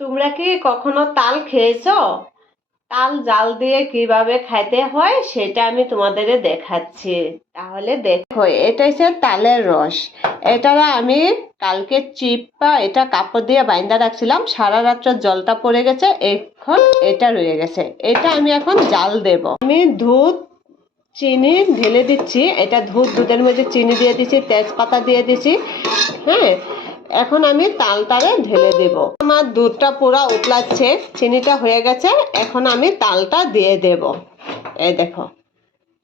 তোমরা কি কখনো তাল খেয়েছো? তাল জাল দিয়ে কিভাবে খাইতে হয় সেটা আমি তোমাদের দেখাচ্ছি। তাহলে দেখো, এটা হচ্ছে তালের রস। এটা আমি কালকে চিপা এটা কাপড় দিয়ে বাইন্দা রাখছিলাম, সারা রাত্র জলটা পড়ে গেছে, এখন এটা রয়ে গেছে। এটা আমি এখন জাল দেব। আমি দুধ চিনি ঢেলে দিচ্ছি। এটা দুধের মধ্যে চিনি দিয়ে দিচ্ছি, তেজপাতা দিয়ে দিচ্ছি। হ্যাঁ, এখন আমি তালটারে ঢেলে দেব। আমার দুধটা পুরো উতলাচ্ছে, চিনিটা হয়ে গেছে। এখন আমি তালটা দিয়ে দেব। এই দেখো,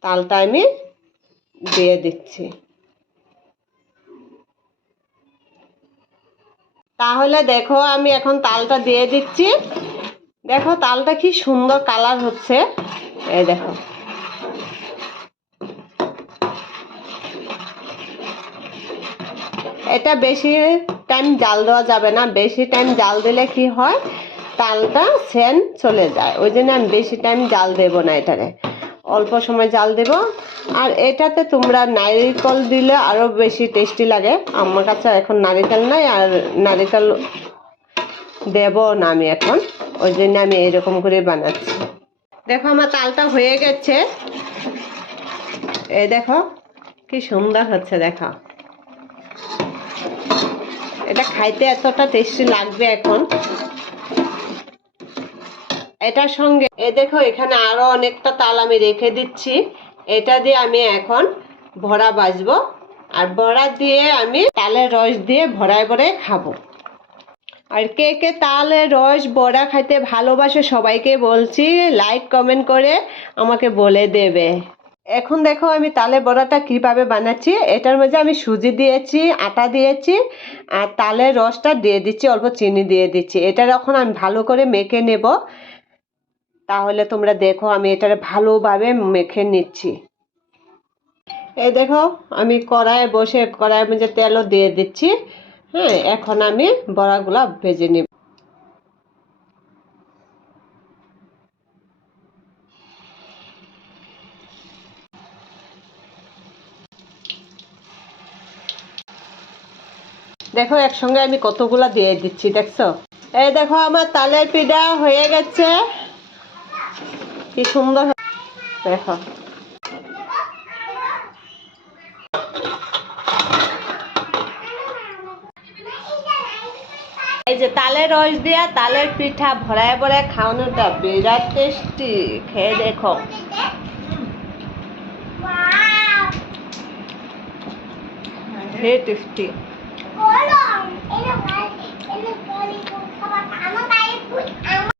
তালটা আমি দিয়ে দিচ্ছি। তাহলে দেখো, আমি এখন তালটা দিয়ে দিচ্ছি। দেখো তালটা কি সুন্দর কালার হচ্ছে। এই দেখো, এটা বেশি টাইম জাল দেওয়া যাবে না। বেশি টাইম জাল দিলে কি হয়, তালটা সেন্ট চলে যায়। ওই জন্য আমি বেশি টাইম জাল দেব না, এটারে অল্প সময় জাল দেব। আর এটাতে তোমরা নারিকেল দিলে আরো বেশি টেস্টি লাগে। আমার কাছে এখন নারিকেল নাই, আর নারিকেল দেব না আমি এখন। ওই জন্য আমি এইরকম করে বানাচ্ছি। দেখো আমার তালটা হয়ে গেছে। এই দেখো কি সুন্দর হচ্ছে। দেখো, এটা খাইতে এতটা টেস্টি লাগবে এখন। এটার সঙ্গে দেখো, এখানে আরো অনেকটা তাল আমি রেখে দিচ্ছি। এটা দিয়ে আমি এখন ভরা বাজবো। আর বড়া দিয়ে আমি তালের রস দিয়ে ভরায় ভরায় খাবো। আর কে কে তালের রস বড়া খাইতে ভালোবাসে সবাইকে বলছি, লাইক কমেন্ট করে আমাকে বলে দেবে। এখন দেখো আমি তালের বড়াটা কিভাবে বানাচ্ছি। এটার মধ্যে আমি সুজি দিয়েছি, আটা দিয়েছি, আর তালের রসটা দিয়ে দিচ্ছি, অল্প চিনি দিয়ে দিচ্ছি। এটা যখন আমি ভালো করে মেখে নেব, তাহলে তোমরা দেখো আমি এটারে ভালোভাবে মেখে নিচ্ছি। এই দেখো, আমি কড়াইয়ে বসে কড়াইয়ের মধ্যে তেলও দিয়ে দিচ্ছি। হ্যাঁ, এখন আমি বড়াগুলা ভেজে নেব। দেখো একসঙ্গে আমি কতগুলা দিয়ে দিচ্ছি, দেখছো? এই দেখো আমার তালের পিঠা হয়ে গেছে, কি সুন্দর। দেখো, এই যে তালের রস দিয়া তালের পিঠা ভরায় ভরায় খাওয়ানোটা বিরাট টেস্টি। খেয়ে দেখো। টেস্টি।